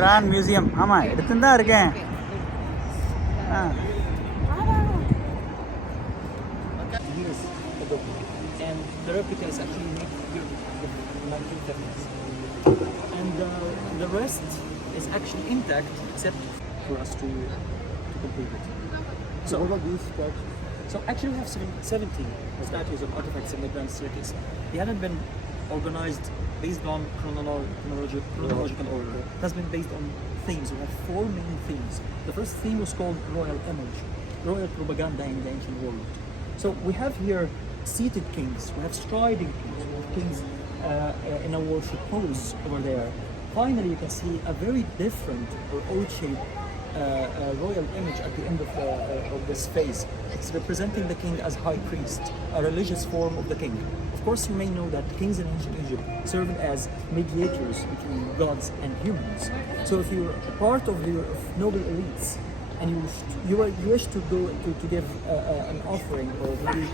Grand museum. ஆமாம், எடுத்துன்னு தான் இருக்கேன். ஆ And the replica is actually made here in 1950s. And the rest is actually intact except for us to complete it. So what about these statues? So actually we have 17 statues of artifacts in the Grand Staircase. They haven't been organized based on chronological order. It has been based on themes. We have 4 main themes. The first theme was called Royal Image, Royal Propaganda in the Ancient World. So we have here seated kings, we have striding kings, we have kings in a worship pose over there. Finally, you can see a very different or odd-shaped royal image at the end of this phase. It's representing the king as high priest, a religious form of the king. Of course, you may know that kings in ancient Egypt served as mediators between gods and humans. So if you're a part of the noble elites and you wish to go to give an offering or maybe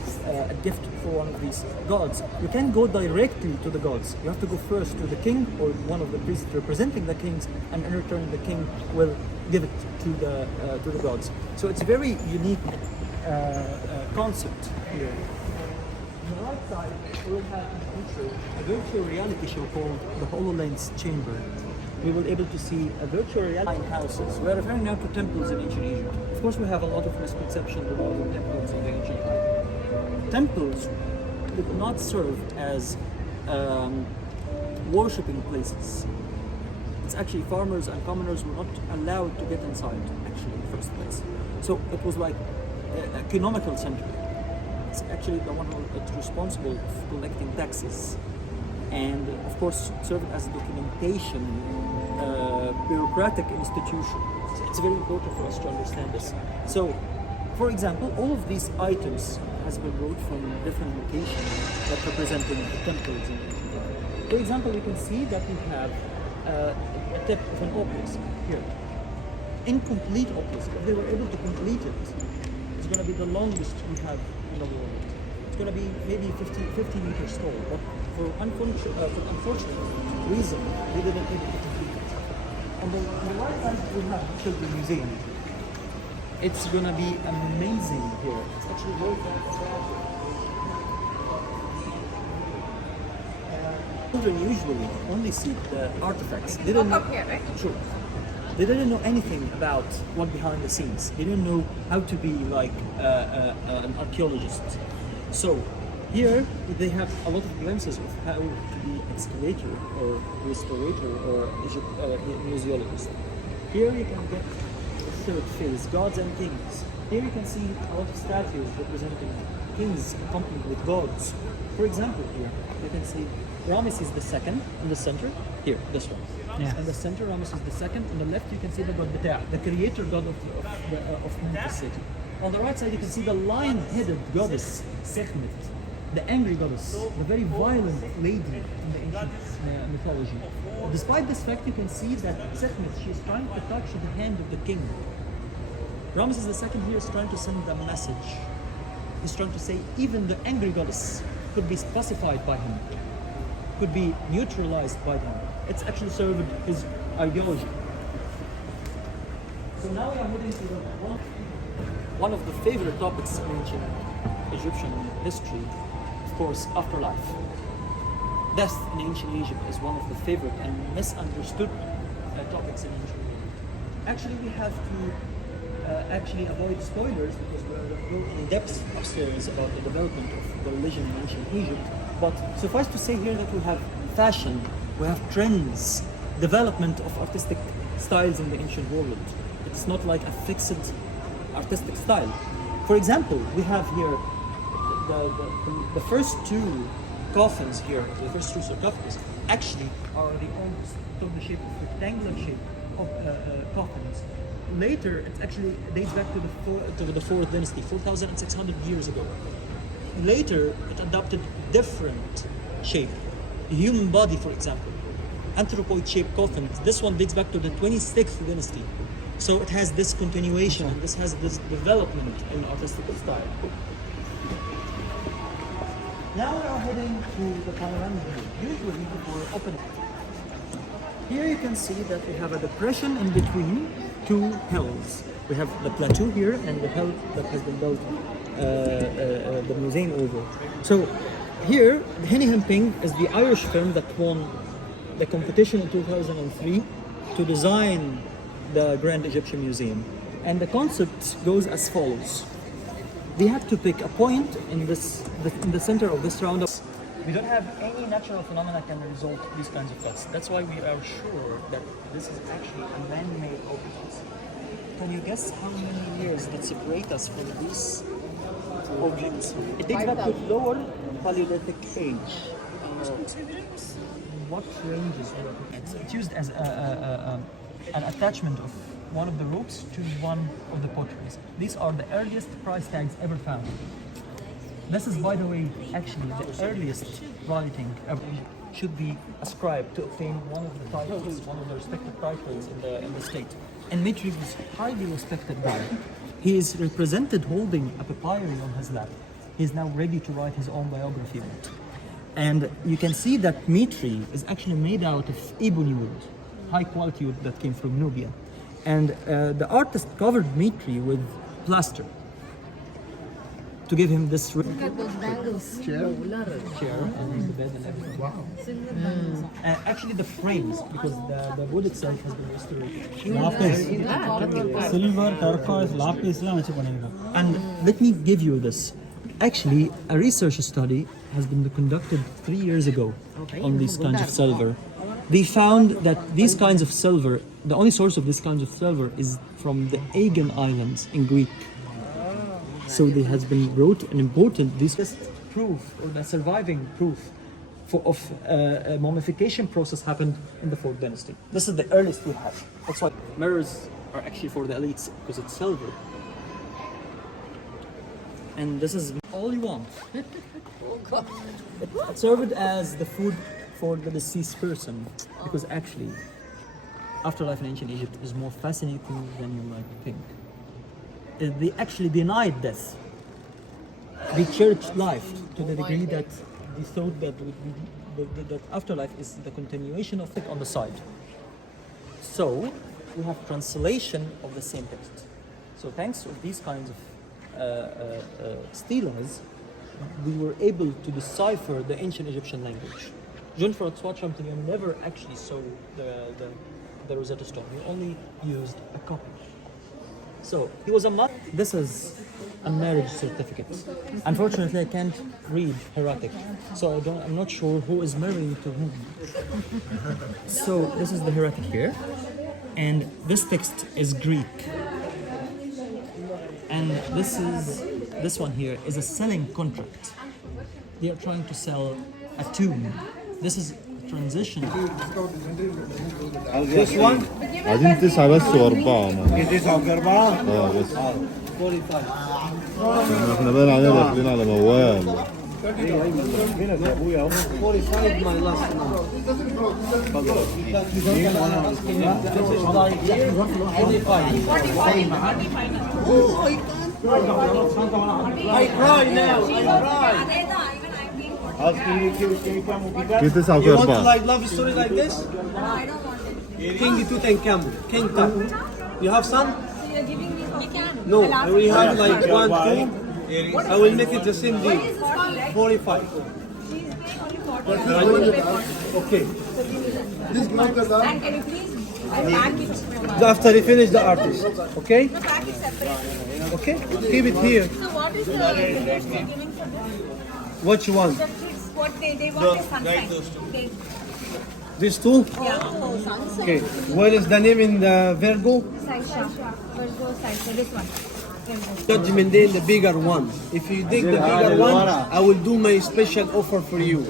a gift for one of these gods, you can't go directly to the gods. You have to go first to the king or one of the priests representing the kings, and in return the king will give it to the gods. So it's a very unique concept here. On the right side, we will have in the future a virtual reality show called the HoloLens Chamber. We were able to see a virtual reality houses. We are referring now to temples in ancient Egypt. Of course, we have a lot of misconceptions regarding temples in the ancient Egypt. Temples did not serve as worshipping places. It's actually farmers and commoners were not allowed to get inside, actually, in the first place. So it was like an economical center. It's actually the one that's responsible for collecting taxes, and of course served as a documentation, bureaucratic institution. It's very important for us to understand this. So, for example, all of these items has been brought from different locations that representing the temples in ancient Egypt. For example, we can see that we have a tip of an obelisk here. Incomplete obelisk. If they were able to complete it, it's going to be the longest we have in the world. It's going to be maybe 50 meters tall, but for unfortunate reason, they didn't able to complete it. On the right side, we have the Children's Museum. It's going to be amazing here. It's actually very children usually only see the artifacts. They didn't Walk up here, right? Sure. They didn't know anything about what behind the scenes. They didn't know how to be like an archaeologist. So here they have a lot of glimpses of how to be excavator or restorator or museologist. Here you can get the third phase, gods and kings. Here you can see a lot of statues representing kings accompanied with gods. For example, here you can see Ramesses II in the center. Here, this one. Yeah. In the center, Ramesses II. On the left, you can see the god Beta, the creator god of Memphis city. On the right side, you can see the lion-headed goddess Sekhmet, the angry goddess, the very violent lady in the ancient mythology. Despite this fact, you can see that Sekhmet, she is trying to touch the hand of the king. Ramesses II here is trying to send a message. He's trying to say even the angry goddess could be pacified by him, could be neutralized by him. It's actually served his ideology. So now we are moving to one of the favorite topics in ancient Egyptian history, of course, afterlife. Death in ancient Egypt is one of the favorite and misunderstood topics in ancient Egypt. Actually, we have to avoid spoilers because we are going in depth upstairs about the development of the religion in ancient Egypt. But suffice to say here that we have fashion, we have trends, development of artistic styles in the ancient world. It's not like a fixed artistic style. For example, we have here the first two coffins here, the first two sarcophagus, actually are the oldest of the shape of rectangular shape of coffins. Later, it actually dates back to the 4th dynasty, 4,600 years ago. Later, it adopted different shape. The human body, for example, anthropoid-shaped coffin. This one dates back to the 26th dynasty. So it has this continuation, and this has this development in artistic style. Now we are heading to the panoramic view. Usually before opening, Here you can see that we have a depression in between two hills. We have the plateau here and the hill that has been built the museum over. So here, Henny Hemping is the Irish firm that won the competition in 2003 to design the Grand Egyptian Museum. And the concept goes as follows. They have to pick a point in in the center of this round. We don't have any natural phenomena can result these kinds of cuts. That's why we are sure that this is actually a man-made object. Can you guess how many years that separate us from these objects? It dates back to lower Paleolithic age. What ranges? It's used as an attachment of one of the ropes to one of the potteries. These are the earliest price tags ever found. This is, by the way, actually the earliest writing ever should be ascribed to obtain one of the titles, one of the respected titles in the state. And Mitri was a highly respected guy. He is represented holding a papyri on his lap. He is now ready to write his own biography on it. And you can see that Mitri is actually made out of ebony wood, high quality wood that came from Nubia. And the artist covered Mitri with plaster to give him this Look at those bangles. Chair? chair and the bed and everything. Wow. Actually the frames, because the wood itself has been restored. Lapis. Silver, turquoise, lapis எல்லாம் வச்சு பண்ணிருக்காங்க. And let me give you this. Actually, a research study has been conducted 3 years ago on these kinds of silver. They found that these kinds of silver, the only source of these kinds of silver is from the Aegean Islands in Greek. So there has been brought and imported this proof, or the surviving proof of a mummification process happened in the 4th dynasty. This is the earliest we have. That's why mirrors are actually for the elites, because it's silver. And this is all you want. It's served as the food for the deceased person, because actually afterlife in ancient Egypt is more fascinating than you might think. They actually denied death. They churched life to the degree that they thought that that afterlife is the continuation of it on the side. So we have translation of the same text. So thanks to these kinds of stelas, we were able to decipher the ancient Egyptian language. Jean-François Champollion never actually saw the Rosetta Stone. He only used a copy. So he was a monk. This is a marriage certificate. Unfortunately, I can't read hieratic, so I'm not sure who is marrying to whom. So this is the hieratic here, and this text is Greek. And this one here is a selling contract. They are trying to sell a tomb. This is transition. This one? عايزين 9 بس و4 Is this of Garba? اه بس 45. احنا باين علينا داخلين على موال 45 my last number. I cry now. I cry. في 9 You want و4 like love story like this? King Tutankhamun. King Tut. You have son? No. We have like 1, 2. I will make it the same deal. 45. Okay. This greater than And can you please pack it? After he finish the artist. Okay? Pack it separate. Okay? Keep it here. So what is the interest they're giving for this? Which one? The kids, what they want is sunshine. Okay. These two? Yeah. Sunset. Okay. What is the name in the Virgo? Saisha. Virgo Saisha. This one. Virgo. Judgment Day, the bigger one. If you dig the bigger one, I will do my special offer for you.